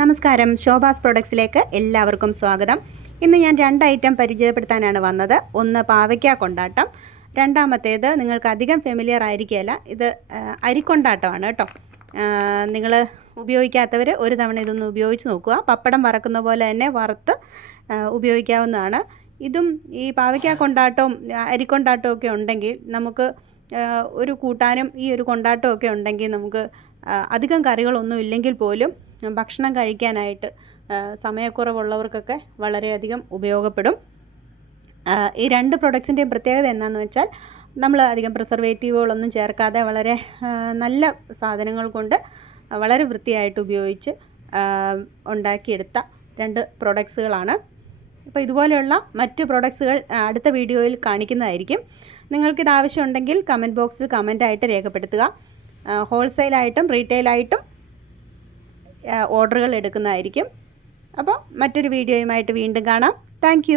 നമസ്കാരം, ശോഭാസ് പ്രൊഡക്ട്സിലേക്ക് എല്ലാവർക്കും സ്വാഗതം. ഇന്ന് ഞാൻ 2 ഐറ്റം പരിചയപ്പെടുത്താനാണ് വന്നത്. ഒന്ന് പാവയ്ക്ക കൊണ്ടാട്ടം, രണ്ടാമത്തേത് നിങ്ങൾക്ക് അധികം ഫെമിലിയർ ആയിരിക്കുകയില്ല, ഇത് അരിക്കൊണ്ടാട്ടമാണ് കേട്ടോ. നിങ്ങൾ ഉപയോഗിക്കാത്തവർ ഒരു തവണ ഇതൊന്ന് ഉപയോഗിച്ച് നോക്കുക. പപ്പടം വറക്കുന്ന പോലെ തന്നെ വറുത്ത് ഉപയോഗിക്കാവുന്നതാണ്. ഇതും ഈ പാവയ്ക്ക കൊണ്ടാട്ടവും അരിക്കൊണ്ടാട്ടവും ഒക്കെ ഉണ്ടെങ്കിൽ നമുക്ക് ഒരു കൂട്ടാനും ഈ ഒരു കൊണ്ടാട്ടമൊക്കെ ഉണ്ടെങ്കിൽ നമുക്ക് അധികം കറികളൊന്നും ഇല്ലെങ്കിൽ പോലും ഭക്ഷണം കഴിക്കാനായിട്ട് സമയക്കുറവുള്ളവർക്കൊക്കെ വളരെയധികം ഉപയോഗപ്പെടും. ഈ 2 പ്രൊഡക്ട്സിൻ്റെയും പ്രത്യേകത എന്താണെന്ന് വെച്ചാൽ നമ്മൾ അധികം പ്രിസർവേറ്റീവുകളൊന്നും ചേർക്കാതെ വളരെ നല്ല സാധനങ്ങൾ കൊണ്ട് വളരെ വൃത്തിയായിട്ട് ഉപയോഗിച്ച് ഉണ്ടാക്കിയെടുത്ത 2 പ്രൊഡക്ട്സുകളാണ്. അപ്പോൾ ഇതുപോലെയുള്ള മറ്റ് പ്രൊഡക്ട്സുകൾ അടുത്ത വീഡിയോയിൽ കാണിക്കുന്നതായിരിക്കും. നിങ്ങൾക്കിത് ആവശ്യമുണ്ടെങ്കിൽ കമൻറ്റ് ബോക്സിൽ കമൻറ്റായിട്ട് രേഖപ്പെടുത്തുക. ഹോൾസെയിലായിട്ടും റീറ്റെയിലായിട്ടും ഓർഡറുകൾ എടുക്കുന്നതായിരിക്കും. അപ്പോൾ മറ്റൊരു വീഡിയോയുമായിട്ട് വീണ്ടും കാണാം. താങ്ക്